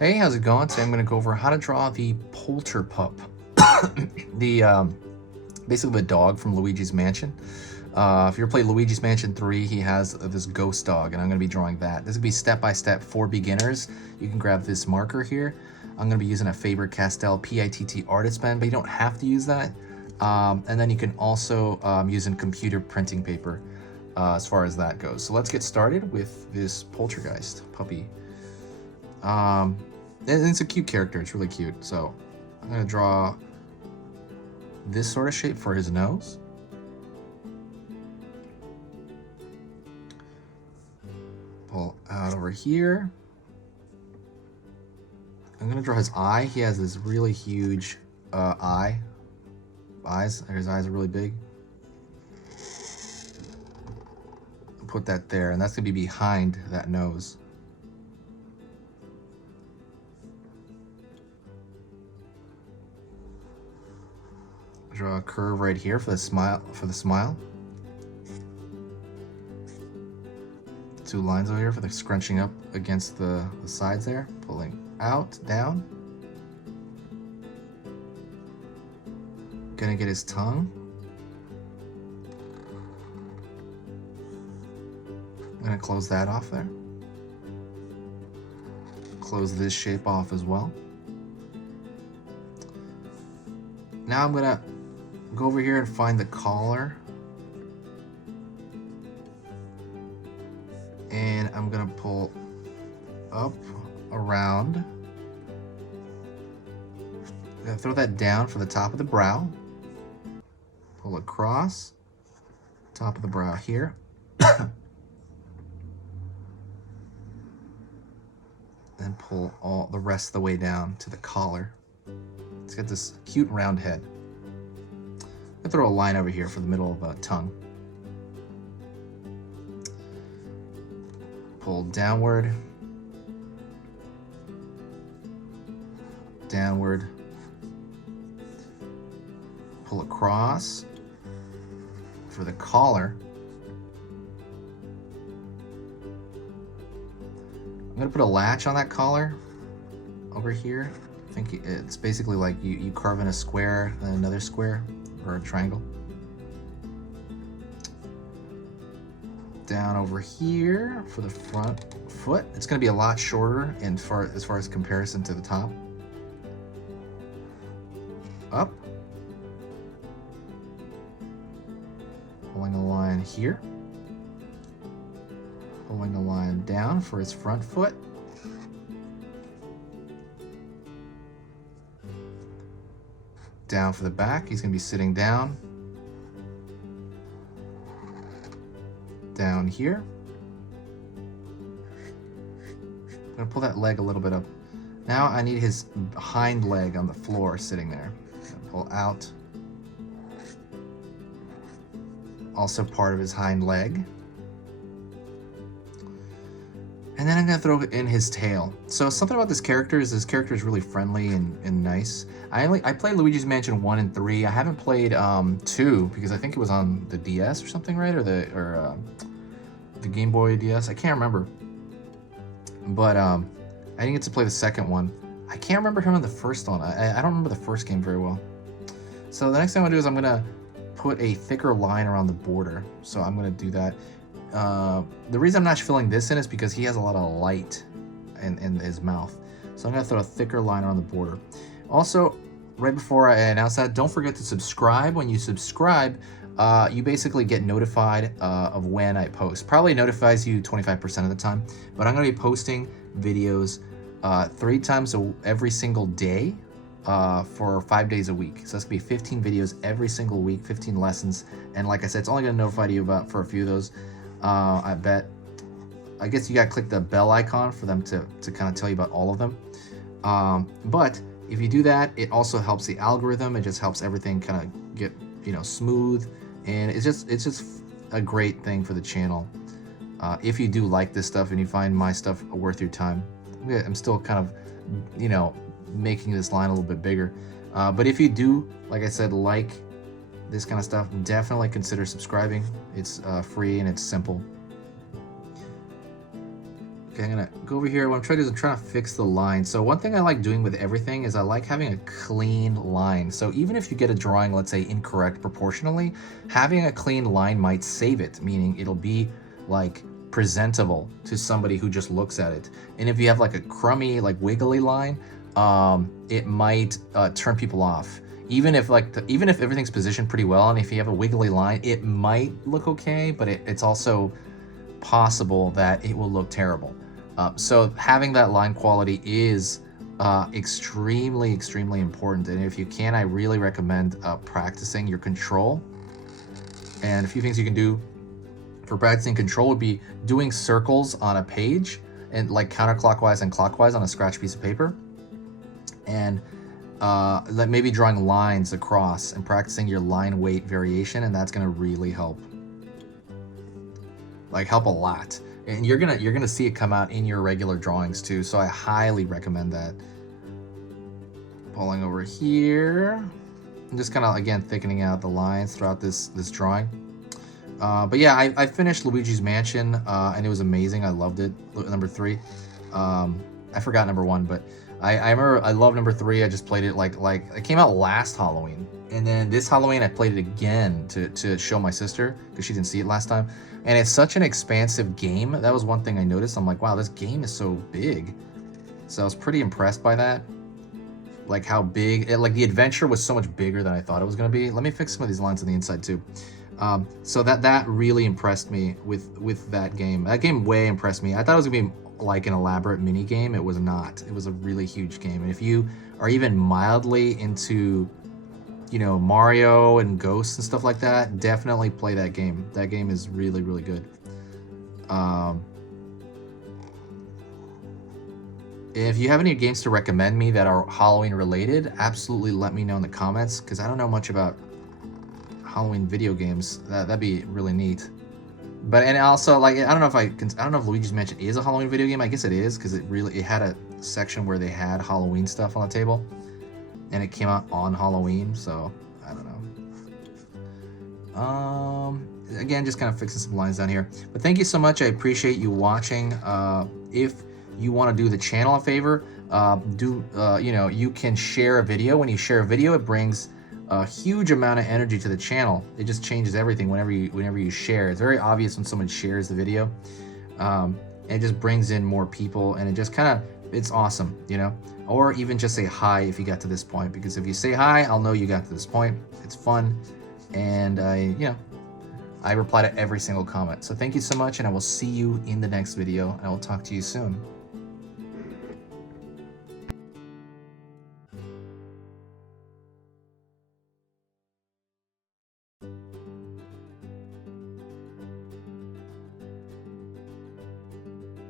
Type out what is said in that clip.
Hey, how's it going? Today I'm going to go over how to draw the Polterpup, the basically the dog from Luigi's Mansion. If you ever played Luigi's Mansion 3, he has this ghost dog, and I'm going to be drawing that. This will be step-by-step for beginners. You can grab this marker here. I'm going to be using a Faber-Castell PITT artist pen, but you don't have to use that. And then you can also use in computer printing paper as far as that goes. So let's get started with this poltergeist puppy. And it's a cute character. It's really cute. So I'm going to draw this sort of shape for his nose. Pull out over here. I'm going to draw his eye. He has this really huge eyes. His eyes are really big. Put that there, and that's going to be behind that nose. Draw a curve right here for the smile. Two lines over here for the scrunching up against the sides there, pulling out, down. Gonna get his tongue. I'm gonna close that off there. Close this shape off as well. Now I'm gonna go over here and find the collar. And I'm gonna pull up, around. I'm gonna throw that down for the top of the brow. Pull across, top of the brow here. And pull all the rest of the way down to the collar. It's got this cute round head. I throw a line over here for the middle of the tongue. Pull downward, downward, pull across for the collar. I'm gonna put a latch on that collar over here. I think it's basically like you carve in a square, then another square, or a triangle. Down over here for the front foot. It's going to be a lot shorter as far as comparison to the top. Up. Pulling a line here. Pulling a line down for his front foot. Down for the back. He's going to be sitting down. Down here. I'm gonna pull that leg a little bit up. Now I need his hind leg on the floor sitting there. Pull out. Also part of his hind leg. And then I'm gonna throw in his tail. So something about this character is really friendly and nice. I played Luigi's Mansion 1 and 3. I haven't played 2 because I think it was on the DS or something, right? Or the Game Boy DS. I can't remember. But I didn't get to play the second one. I can't remember him in the first one. I don't remember the first game very well. So the next thing I'm gonna do is I'm gonna put a thicker line around the border. So I'm gonna do that. The reason I'm not filling this in is because he has a lot of light in his mouth. So I'm gonna throw a thicker line around the border. Also, right before I announce that, don't forget to subscribe. When you subscribe, you basically get notified of when I post. Probably notifies you 25% of the time, but I'm gonna be posting videos 3 times every single day for 5 days a week. So that's gonna be 15 videos every single week, 15 lessons. And like I said, it's only gonna notify you for a few of those. I guess you gotta click the bell icon for them to kind of tell you about all of them. But if you do that, it also helps the algorithm. It just helps everything kind of get, smooth. And it's just a great thing for the channel. If you do like this stuff and you find my stuff worth your time. I'm still kind of, making this line a little bit bigger. But if you do, like I said, like this kind of stuff, definitely consider subscribing. It's free and it's simple. Okay, I'm gonna go over here. What I'm trying to do is I'm trying to fix the line. So one thing I like doing with everything is I like having a clean line. So even if you get a drawing, let's say incorrect proportionally, having a clean line might save it, meaning it'll be like presentable to somebody who just looks at it. And if you have like a crummy, like wiggly line, it might turn people off. Even if even if everything's positioned pretty well, and if you have a wiggly line, it might look okay, but it's also possible that it will look terrible. So having that line quality is extremely, extremely important. And if you can, I really recommend practicing your control. And a few things you can do for practicing control would be doing circles on a page and like counterclockwise and clockwise on a scratch piece of paper. And maybe drawing lines across and practicing your line weight variation, and that's gonna really help. Like help a lot. And you're gonna see it come out in your regular drawings too. So I highly recommend that. Pulling over here. I'm just kind of again thickening out the lines throughout this drawing. But yeah, I finished Luigi's Mansion and it was amazing. I loved it. Number 3. I forgot number 1, but I remember I love number 3. I just played it like it came out last Halloween, and then this Halloween I played it again to show my sister because she didn't see it last time. And it's such an expansive game. That was one thing I noticed. I'm like, wow, this game is so big. So I was pretty impressed by that. Like how big, like the adventure was so much bigger than I thought it was gonna be. Let me fix some of these lines on the inside too. So that really impressed me with that game. That game way impressed me. I thought it was gonna be like an elaborate mini game. It was not. It was a really huge game. And if you are even mildly into, you know, Mario and Ghosts and stuff like that, definitely play that game. That game is really, really good. If you have any games to recommend me that are Halloween related, absolutely let me know in the comments, because I don't know much about Halloween video games. That'd be really neat. But and also, like, I don't know if Luigi's Mansion is a Halloween video game. I guess it is, because it had a section where they had Halloween stuff on the table, and it came out on Halloween. So I don't know. Again, just kind of fixing some lines down here. But thank you so much. I appreciate you watching. If you want to do the channel a favor, you know, you can share a video. When you share a video, it brings a huge amount of energy to the channel. It just changes everything whenever you share. It's very obvious when someone shares the video. It just brings in more people, and it just kind of, it's awesome, you know. Or even just say hi if you got to this point, because if you say hi, I'll know you got to this point. It's fun, and I reply to every single comment. So thank you so much, and I will see you in the next video, and I will talk to you soon.